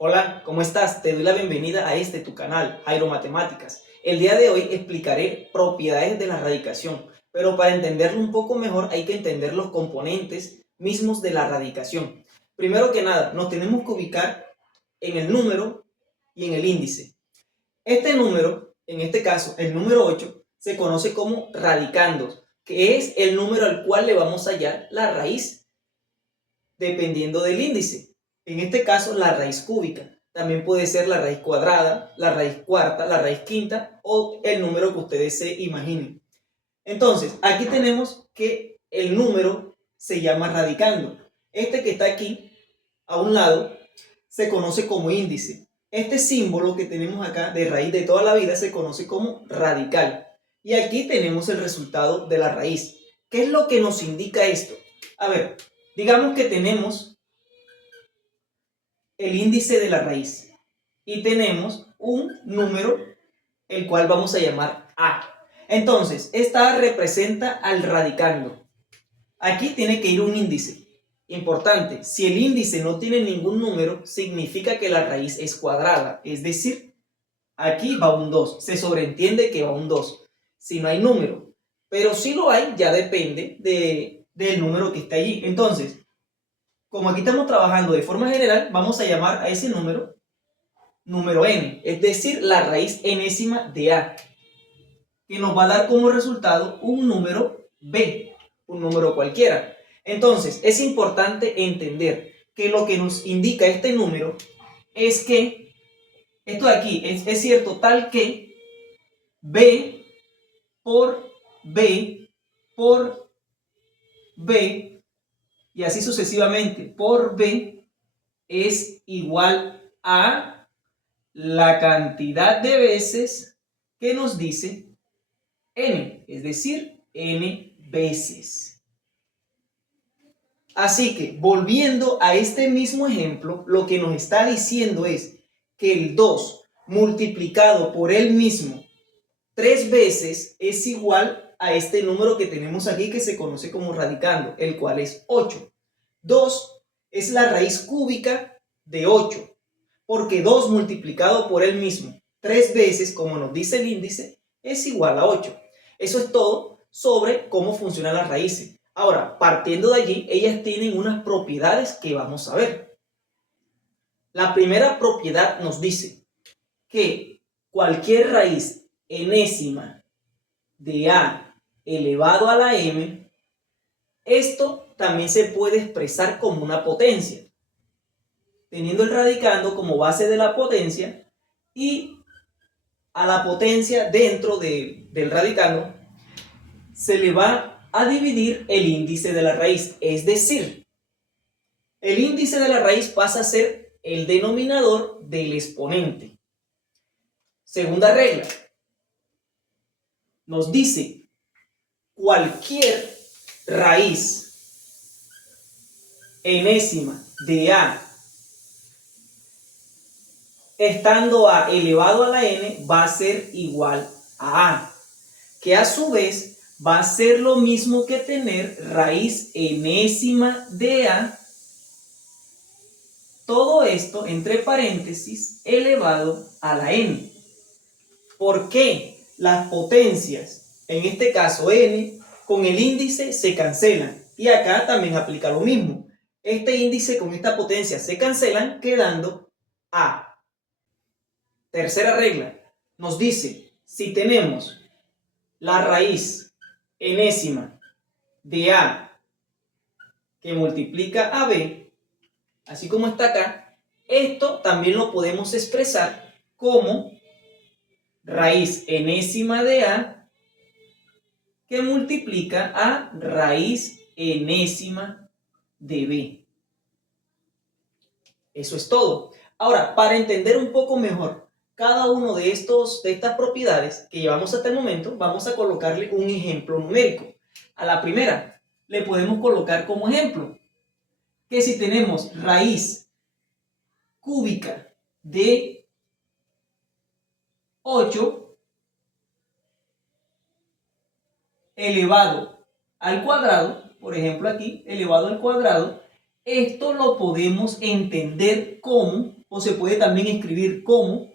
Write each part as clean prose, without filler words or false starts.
Hola, ¿cómo estás? Te doy la bienvenida a tu canal, Jairo Matemáticas. El día de hoy explicaré propiedades de la radicación, pero para entenderlo un poco mejor hay que entender los componentes mismos de la radicación. Primero que nada, nos tenemos que ubicar en el número y en el índice. Este número, en este caso, el número 8, se conoce como radicando, que es el número al cual le vamos a hallar la raíz dependiendo del índice. En este caso, la raíz cúbica. También puede ser la raíz cuadrada, la raíz cuarta, la raíz quinta o el número que ustedes se imaginen. Entonces, aquí tenemos que el número se llama radicando. Este que está aquí, a un lado, se conoce como índice. Este símbolo que tenemos acá de raíz de toda la vida se conoce como radical. Y aquí tenemos el resultado de la raíz. ¿Qué es lo que nos indica esto? A ver, digamos que tenemos el índice de la raíz y tenemos un número el cual vamos a llamar A. Entonces, esta A representa al radicando. Aquí tiene que ir un índice. Importante, si el índice no tiene ningún número, significa que la raíz es cuadrada. Es decir, aquí va un 2. Se sobreentiende que va un 2. Si no hay número. Pero si lo hay, ya depende del número que está allí. Entonces, como aquí estamos trabajando de forma general, vamos a llamar a ese número n, es decir, la raíz enésima de A, que nos va a dar como resultado un número b, un número cualquiera. Entonces, es importante entender que lo que nos indica este número es que esto de aquí es cierto tal que b por b por b y así sucesivamente por b es igual a la cantidad de veces que nos dice n, es decir, n veces. Así que, volviendo a este mismo ejemplo, lo que nos está diciendo es que el 2 multiplicado por él mismo 3 veces es igual a este número que tenemos aquí que se conoce como radicando, el cual es 8. 2 es la raíz cúbica de 8, porque 2 multiplicado por él mismo 3 veces, como nos dice el índice, es igual a 8. Eso es todo sobre cómo funcionan las raíces. Ahora, partiendo de allí, ellas tienen unas propiedades que vamos a ver. La primera propiedad nos dice que cualquier raíz enésima de a elevado a la m, esto también se puede expresar como una potencia, teniendo el radicando como base de la potencia y a la potencia dentro del radicando se le va a dividir el índice de la raíz, es decir, el índice de la raíz pasa a ser el denominador del exponente. Segunda regla, nos dice cualquier raíz enésima de a estando a elevado a la n va a ser igual a a, que a su vez va a ser lo mismo que tener raíz enésima de a, todo esto entre paréntesis elevado a la n. ¿Por qué? Las potencias, en este caso n, con el índice se cancelan. Y acá también aplica lo mismo. Este índice con esta potencia se cancelan, quedando a. Tercera regla, nos dice, si tenemos la raíz enésima de a que multiplica a b, así como está acá, esto también lo podemos expresar como raíz enésima de a que multiplica a raíz enésima de b. Eso es todo. Ahora, para entender un poco mejor cada uno de estas propiedades que llevamos hasta el momento, vamos a colocarle un ejemplo numérico. A la primera, le podemos colocar como ejemplo que si tenemos raíz cúbica de 8 elevado al cuadrado, por ejemplo aquí, elevado al cuadrado, esto lo podemos entender como o se puede también escribir como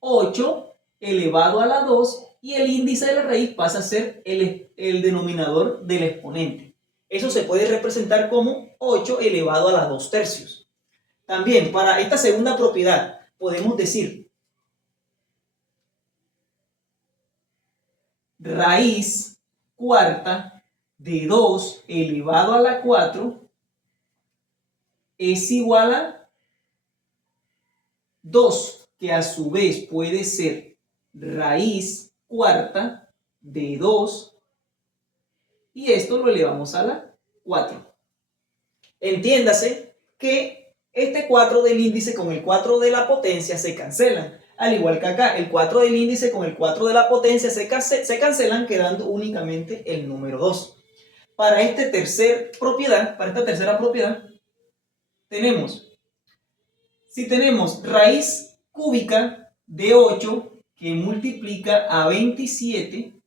8 elevado a la 2 y el índice de la raíz pasa a ser el denominador del exponente. Eso se puede representar como 8 elevado a la 2 tercios. También para esta segunda propiedad podemos decir raíz cuarta de 2 elevado a la 4 es igual a 2, que a su vez puede ser raíz cuarta de 2 y esto lo elevamos a la 4. Entiéndase que este 4 del índice con el 4 de la potencia se cancelan. Al igual que acá, el 4 del índice con el 4 de la potencia se cancelan, quedando únicamente el número 2. Para esta tercera propiedad, si tenemos raíz cúbica de 8 que multiplica a 27,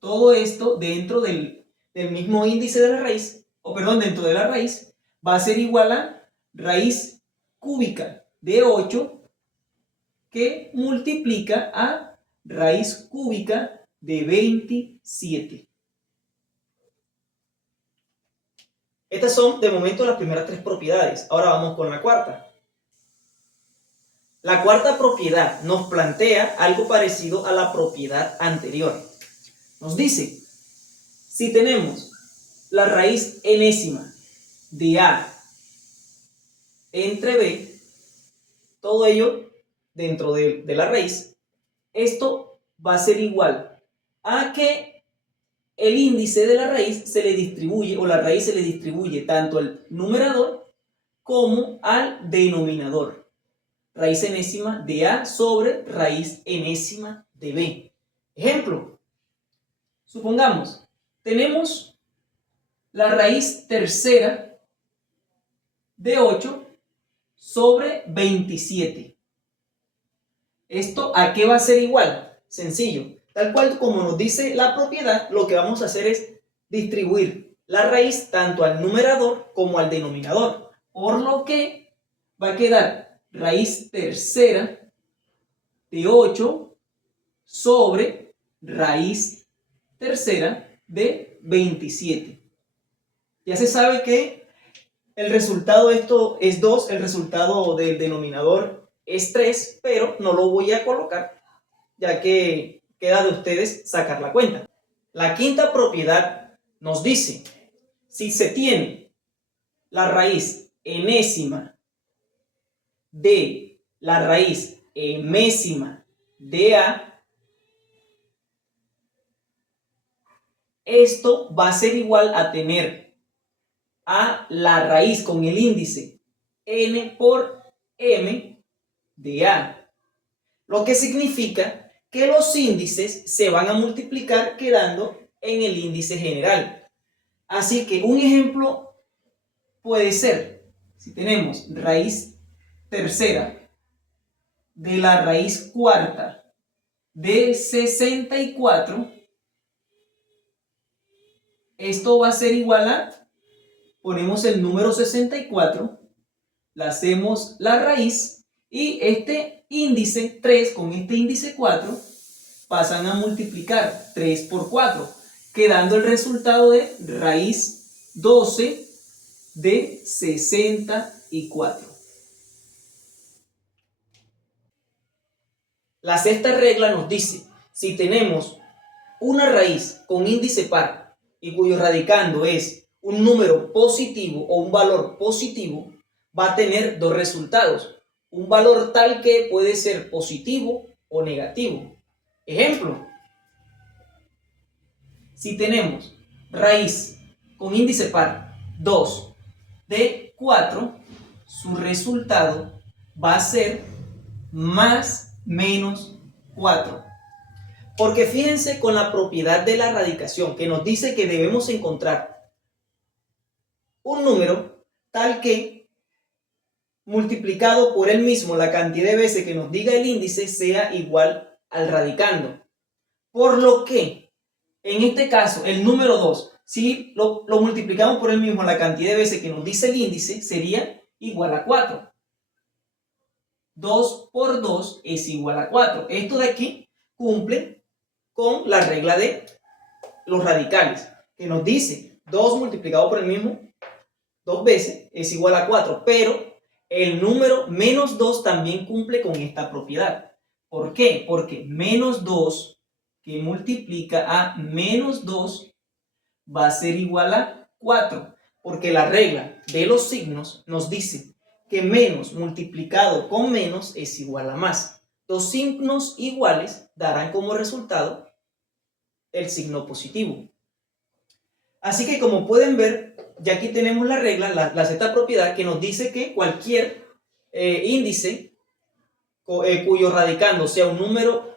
todo esto dentro del mismo índice de la raíz, dentro de la raíz, va a ser igual a raíz cúbica de 8 que multiplica a raíz cúbica de 27. Estas son de momento las primeras tres propiedades. Ahora vamos con la cuarta. La cuarta propiedad nos plantea algo parecido a la propiedad anterior. Nos dice, si tenemos la raíz enésima de A entre B, todo ello dentro de la raíz, esto va a ser igual a que el índice de la raíz se le distribuye, o la raíz se le distribuye tanto al numerador como al denominador. Raíz enésima de A sobre raíz enésima de B. Ejemplo, supongamos, tenemos la raíz tercera de 8 sobre 27. ¿Esto a qué va a ser igual? Sencillo. Tal cual como nos dice la propiedad, lo que vamos a hacer es distribuir la raíz tanto al numerador como al denominador. Por lo que va a quedar raíz tercera de 8 sobre raíz tercera de 27. Ya se sabe que el resultado de esto es 2, el resultado del denominador es 3, pero no lo voy a colocar, ya que queda de ustedes sacar la cuenta. La quinta propiedad nos dice, si se tiene la raíz enésima de la raíz enésima de A, esto va a ser igual a tener a la raíz con el índice n por m de A, lo que significa que los índices se van a multiplicar quedando en el índice general. Así que un ejemplo puede ser, si tenemos raíz tercera de la raíz cuarta de 64, esto va a ser igual a, ponemos el número 64, le hacemos la raíz y este índice 3 con este índice 4 pasan a multiplicar 3 por 4, quedando el resultado de raíz 12 de 64. La sexta regla nos dice, si tenemos una raíz con índice par y cuyo radicando es un número positivo o un valor positivo, va a tener dos resultados. Un valor tal que puede ser positivo o negativo. Ejemplo, si tenemos raíz con índice par 2 de 4, su resultado va a ser más menos 4. Porque fíjense con la propiedad de la radicación que nos dice que debemos encontrar un número tal que multiplicado por él mismo la cantidad de veces que nos diga el índice sea igual al radicando. Por lo que, en este caso, el número 2, si lo multiplicamos por él mismo la cantidad de veces que nos dice el índice, sería igual a 4. 2 por 2 es igual a 4. Esto de aquí cumple con la regla de los radicales, que nos dice 2 multiplicado por el mismo 2 veces es igual a 4, pero el número menos 2 también cumple con esta propiedad. ¿Por qué? Porque menos 2 que multiplica a menos 2 va a ser igual a 4, porque la regla de los signos nos dice que menos multiplicado con menos es igual a más. Dos signos iguales darán como resultado el signo positivo. Así que como pueden ver, ya aquí tenemos la regla, la sexta propiedad, que nos dice que cualquier índice cuyo radicando sea un número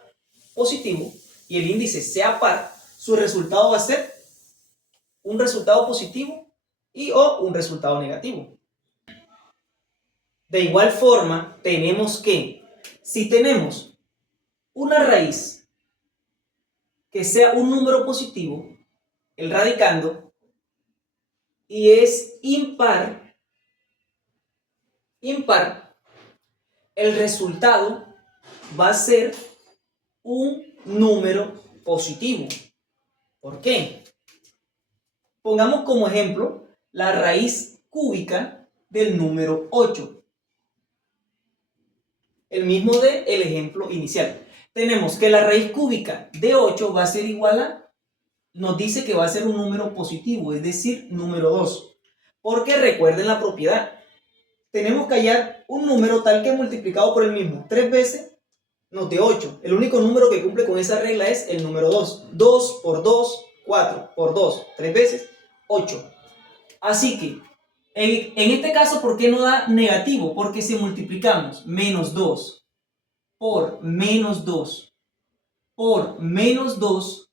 positivo y el índice sea par, su resultado va a ser un resultado positivo y o un resultado negativo. De igual forma, tenemos que, si tenemos una raíz que sea un número positivo, el radicando, y es impar, el resultado va a ser un número positivo. ¿Por qué? Pongamos como ejemplo la raíz cúbica del número 8. El mismo del ejemplo inicial. Tenemos que la raíz cúbica de 8 va a ser igual a, nos dice que va a ser un número positivo, es decir, número 2. Porque recuerden la propiedad. Tenemos que hallar un número tal que multiplicado por el mismo 3 veces nos dé 8. El único número que cumple con esa regla es el número 2. 2 por 2, 4 por 2, 3 veces, 8. Así que, en este caso, ¿por qué no da negativo? Porque si multiplicamos menos 2 por menos 2 por menos 2,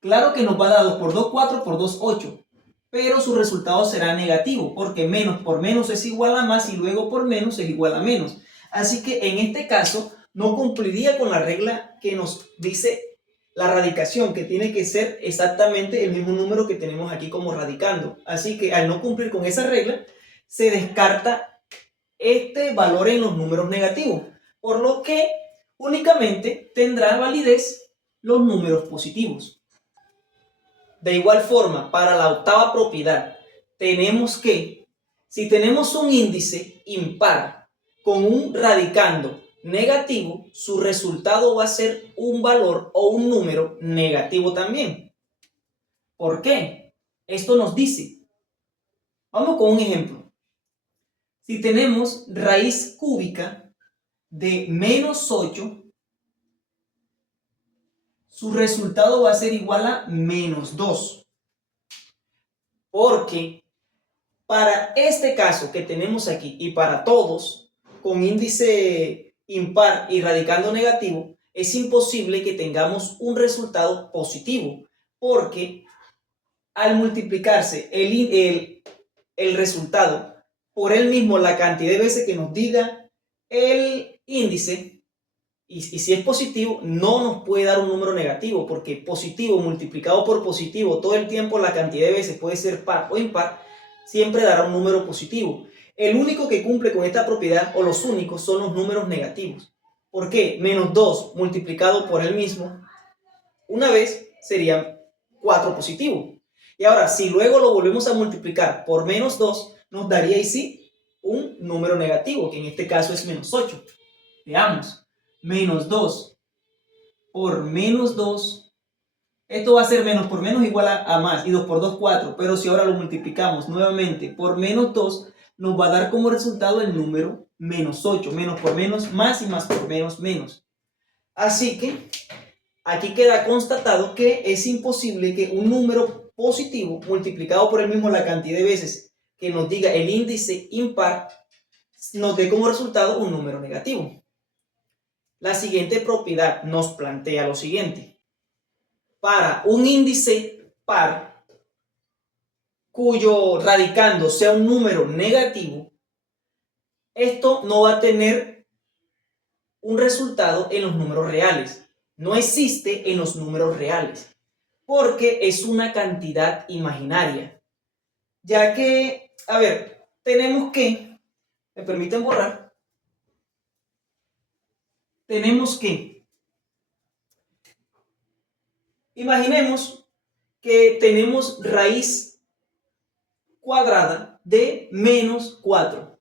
claro que nos va a dar 2 por 2, 4 por 2, 8. Pero su resultado será negativo, porque menos por menos es igual a más y luego por menos es igual a menos. Así que en este caso no cumpliría con la regla que nos dice la radicación, que tiene que ser exactamente el mismo número que tenemos aquí como radicando. Así que al no cumplir con esa regla, se descarta este valor en los números negativos, por lo que únicamente tendrá validez los números positivos. De igual forma, para la octava propiedad, tenemos que, si tenemos un índice impar con un radicando negativo, su resultado va a ser un valor o un número negativo también. ¿Por qué? Esto nos dice, vamos con un ejemplo. Si tenemos raíz cúbica de menos 8, su resultado va a ser igual a menos 2. Porque para este caso que tenemos aquí y para todos con índice impar y radicando negativo, es imposible que tengamos un resultado positivo, porque al multiplicarse el resultado por él mismo la cantidad de veces que nos diga el índice, y si es positivo, no nos puede dar un número negativo, porque positivo multiplicado por positivo todo el tiempo, la cantidad de veces puede ser par o impar, siempre dará un número positivo. El único que cumple con esta propiedad, o los únicos, son los números negativos. ¿Por qué? Menos 2 multiplicado por el mismo, una vez sería 4 positivo. Y ahora, si luego lo volvemos a multiplicar por menos 2, nos daría ahí sí un número negativo, que en este caso es menos 8. Veamos, menos 2 por menos 2. Esto va a ser menos por menos igual a más, y 2 por 2, 4. Pero si ahora lo multiplicamos nuevamente por menos 2, nos va a dar como resultado el número menos 8. Menos por menos, más, y más por menos, menos. Así que aquí queda constatado que es imposible que un número positivo multiplicado por el mismo la cantidad de veces que nos diga el índice impar nos dé como resultado un número negativo. La siguiente propiedad nos plantea lo siguiente. Para un índice par cuyo radicando sea un número negativo, esto no va a tener un resultado en los números reales. No existe en los números reales, porque es una cantidad imaginaria. Ya que, a ver, tenemos que, ¿me permiten borrar? tenemos que, imaginemos que tenemos raíz cuadrada de menos 4.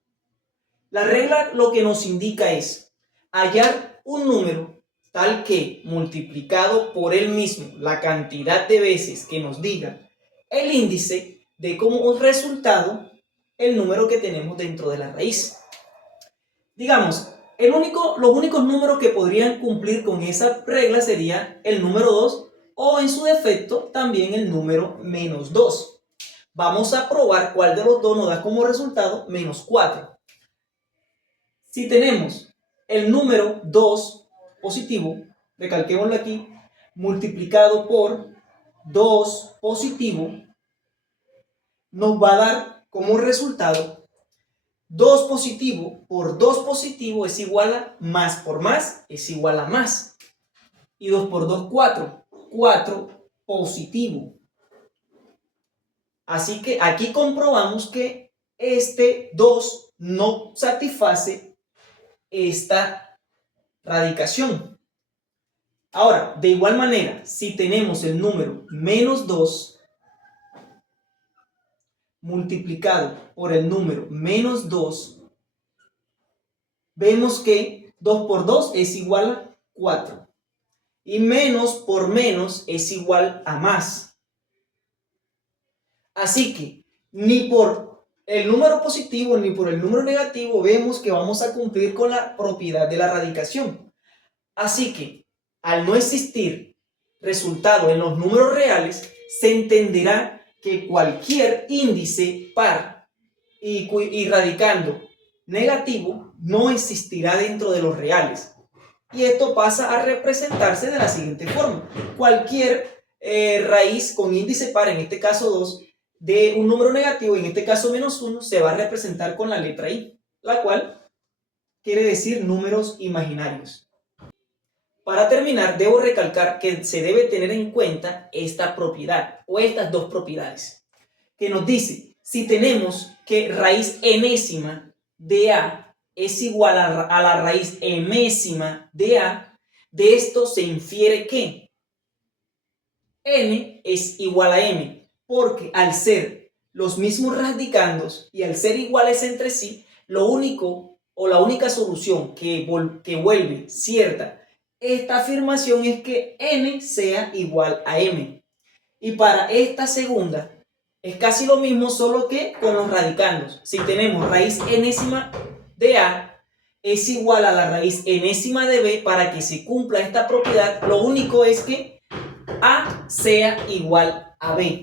La regla lo que nos indica es hallar un número tal que multiplicado por él mismo la cantidad de veces que nos diga el índice de como resultado el número que tenemos dentro de la raíz. Digamos, los únicos números que podrían cumplir con esa regla sería el número 2 o en su defecto también el número menos 2. Vamos a probar cuál de los dos nos da como resultado menos 4. Si tenemos el número 2 positivo, recalquémoslo aquí, multiplicado por 2 positivo, nos va a dar como resultado 2 positivo por 2 positivo es igual a más por más es igual a más. Y 2 por 2, 4. 4 positivo. Así que aquí comprobamos que este 2 no satisface esta radicación. Ahora, de igual manera, si tenemos el número menos 2 multiplicado por el número menos 2, vemos que 2 por 2 es igual a 4. Y menos por menos es igual a más. Así que ni por el número positivo ni por el número negativo vemos que vamos a cumplir con la propiedad de la radicación. Así que al no existir resultado en los números reales, se entenderá que cualquier índice par y radicando negativo no existirá dentro de los reales. Y esto pasa a representarse de la siguiente forma. Cualquier raíz con índice par, en este caso 2, de un número negativo, en este caso menos 1, se va a representar con la letra I, la cual quiere decir números imaginarios. Para terminar, debo recalcar que se debe tener en cuenta esta propiedad o estas dos propiedades, que nos dice, si tenemos que raíz enésima de A es igual a la raíz enésima de A, de esto se infiere que n es igual a m, porque al ser los mismos radicandos y al ser iguales entre sí, lo único o la única solución que vuelve cierta esta afirmación es que n sea igual a m. Y para esta segunda es casi lo mismo, solo que con los radicandos. Si tenemos raíz enésima de A es igual a la raíz enésima de B, para que se cumpla esta propiedad, lo único es que A sea igual a B.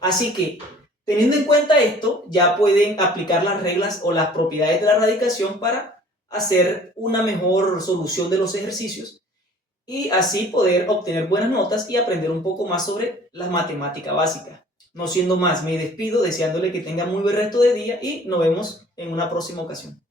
Así que, teniendo en cuenta esto, ya pueden aplicar las reglas o las propiedades de la radicación para hacer una mejor solución de los ejercicios y así poder obtener buenas notas y aprender un poco más sobre las matemáticas básicas. No siendo más, me despido deseándole que tenga muy buen resto de día y nos vemos en una próxima ocasión.